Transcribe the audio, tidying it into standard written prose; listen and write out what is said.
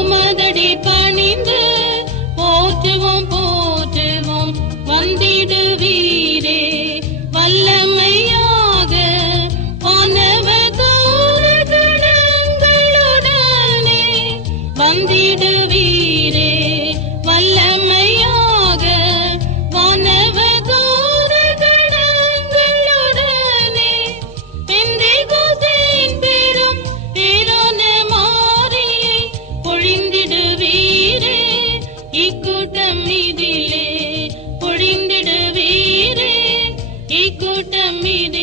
உமதடி பணிந்து போற்றுவோம் போற்றுவோம் வந்திடுவீரே வல்லமையாக வானவர் தூதர்களுடனே வந்திடுவீரே வல்லமையாக வானவர் தூதர்களுடனே பெந்தேகோஸ்தின் பெரும் பேரான மாரியை பொழிந்திடுவீரே இக்கூட்டம் இதிலே பொழிந்திடுவீரே இக்கூட்டம் இதிலே